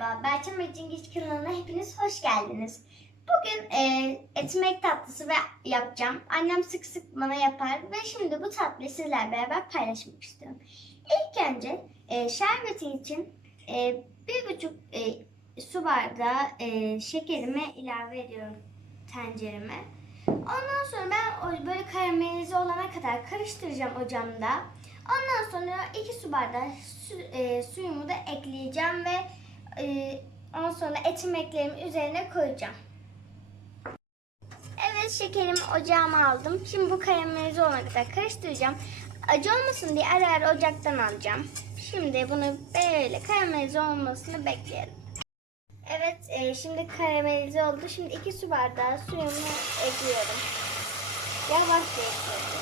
Merhaba, Berçem ve Cengiz kanalına hepiniz hoş geldiniz. Bugün e, etmek tatlısı ve yapacağım. Annem sık sık bana yapar ve şimdi bu tatlıyı sizlerle beraber paylaşmak istiyorum. İlk önce e, şerbeti için e, bir buçuk e, su bardağı e, şekerimi ilave ediyorum tencereme. Ondan sonra ben böyle karamelize olana kadar karıştıracağım ocağımda. Ondan sonra iki su bardağı su, e, suyumu da ekleyeceğim ve e, ondan sonra etimeklerimi üzerine koyacağım. Evet şekerimi ocağıma aldım. Şimdi bu karamelize olana kadar karıştıracağım. Acı olmasın diye ara ara ocaktan alacağım. Şimdi bunu böyle karamelize olmasını bekleyelim. Evet e, şimdi karamelize oldu. Şimdi iki su bardağı suyumu ekliyorum. Yavaşça ekliyorum.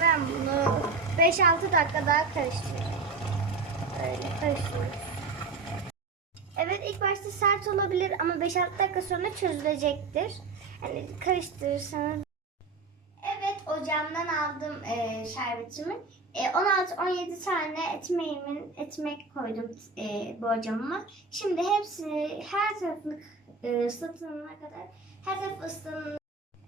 Ben bunu 5-6 dakika daha karıştırıyorum. Böyle karıştırıyoruz. Evet ilk başta sert olabilir ama 5-6 dakika sonra çözülecektir. Yani karıştırırsanız. Evet ocağımdan aldım e, şerbetimi. E, 16-17 tane etmeğimin etmek koydum e, bu ocağıma. Şimdi hepsini her tarafını e, ıslatana kadar her tarafı ıslanana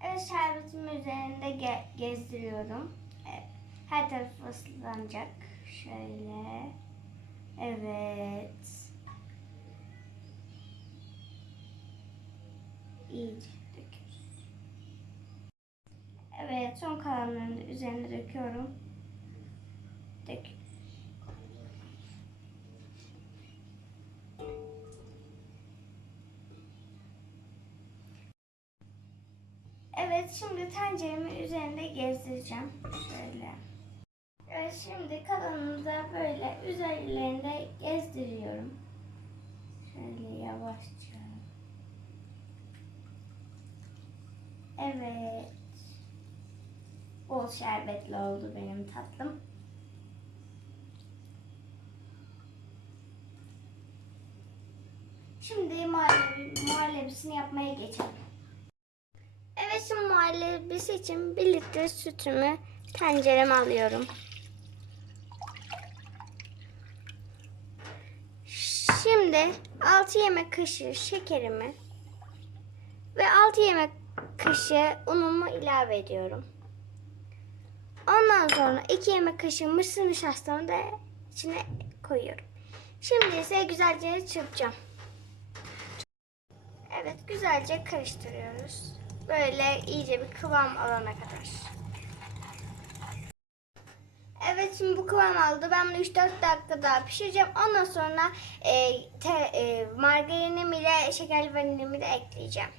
Evet şerbetimi üzerinde ge- gezdiriyorum. Evet, her tarafı ıslanacak. Şöyle. Evet. İyice döküyoruz. Evet son kalanlarını üzerine döküyorum. Dök. Evet şimdi tenceremi üzerinde gezdireceğim. Şöyle. Evet şimdi kalanını da böyle üzerlerinde gezdiriyorum. Şöyle yavaşça. Evet. Bol şerbetli oldu benim tatlım. Şimdi muhallebi, muhallebisini yapmaya geçelim. Şimdi muhallebisi için 1 litre sütümü tencereme alıyorum. Şimdi 6 yemek kaşığı şekerimi ve 6 yemek kaşığı unumu ilave ediyorum. Ondan sonra 2 yemek kaşığı mısır nişastamı da içine koyuyorum. Şimdi ise güzelce çırpacağım. Evet güzelce karıştırıyoruz. Böyle iyice bir kıvam alana kadar. Evet şimdi bu kıvam aldı. Ben bunu 3-4 dakika daha pişireceğim. Ondan sonra e, te, e, margarinimi ile şekerli vanilimi de ekleyeceğim.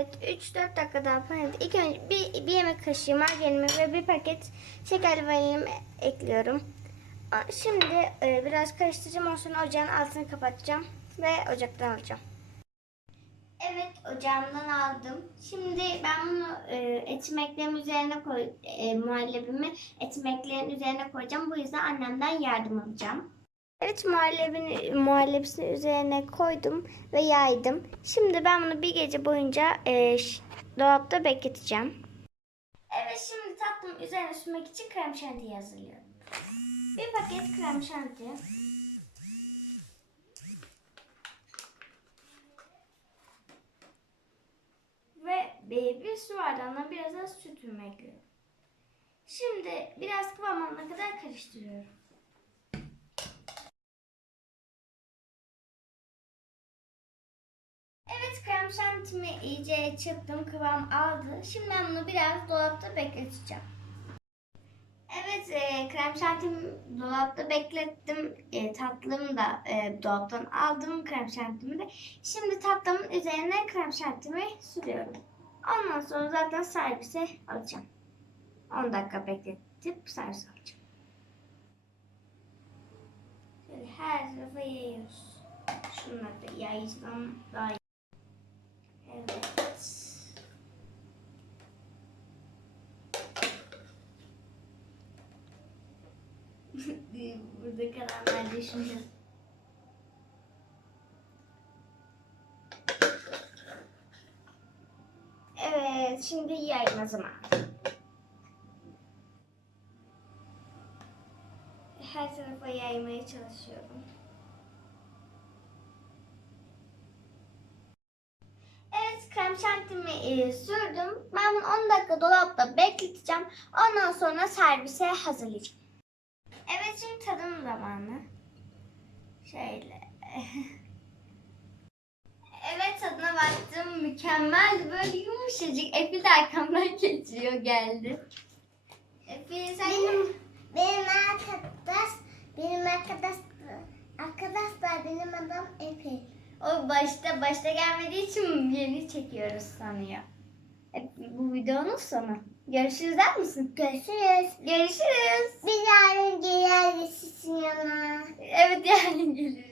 Evet 3-4 dakika daha pişirdim. İlk önce bir, bir yemek kaşığı margarinimi ve bir paket şekerli vanilimi ekliyorum. Şimdi e, biraz karıştıracağım. Ondan sonra ocağın altını kapatacağım ve ocaktan alacağım. Evet ocağımdan aldım. Şimdi ben bunu e, etimeklerin üzerine koy, e, muhallebimi etimeklerin üzerine koyacağım. Bu yüzden annemden yardım alacağım. Evet muhallebini, muhallebisini üzerine koydum ve yaydım. Şimdi ben bunu bir gece boyunca e, dolapta bekleteceğim. Evet şimdi tatlım üzerine sürmek için krem şantiyi hazırlıyorum. Bir paket krem şanti. Ve bir, su bardağına biraz da sütümü ekliyorum. Şimdi biraz kıvam alana kadar karıştırıyorum. Evet krem şantimi iyice çırptım kıvam aldı. Şimdi ben bunu biraz dolapta bekleteceğim. Evet e, krem şantimi dolapta beklettim. E, tatlımı da e, dolaptan aldım krem şantimi de. Şimdi tatlımın üzerine krem şantimi sürüyorum. Ondan sonra zaten servise alacağım. 10 dakika bekletip servis alacağım. Şöyle her tarafa yayıyoruz. Şunları da yaysam daha iyi. Evet. Burada kalanlar düşüneceğiz. Evet, şimdi yiyelim o zaman. Her tarafa yaymaya çalışıyorum. Evet, krem şantimi e, sürdüm. Ben bunu 10 dakika dolapta bekleteceğim. Ondan sonra servise hazırlayacağım. Evet, şimdi tadım zamanı. Şöyle. Mükemmel. Böyle yumuşacık. Efil de arkamdan geçiyor geldi. Efil sen Benim benim arkadaş benim arkadaş arkadaşlar benim adım Efe. O başta başta gelmediği için yeni çekiyoruz sanıyor. E, bu videonun sonu. Görüşürüz der misin? Görüşürüz. Görüşürüz. Bir yarın gelir sizinle. Evet yani geliriz.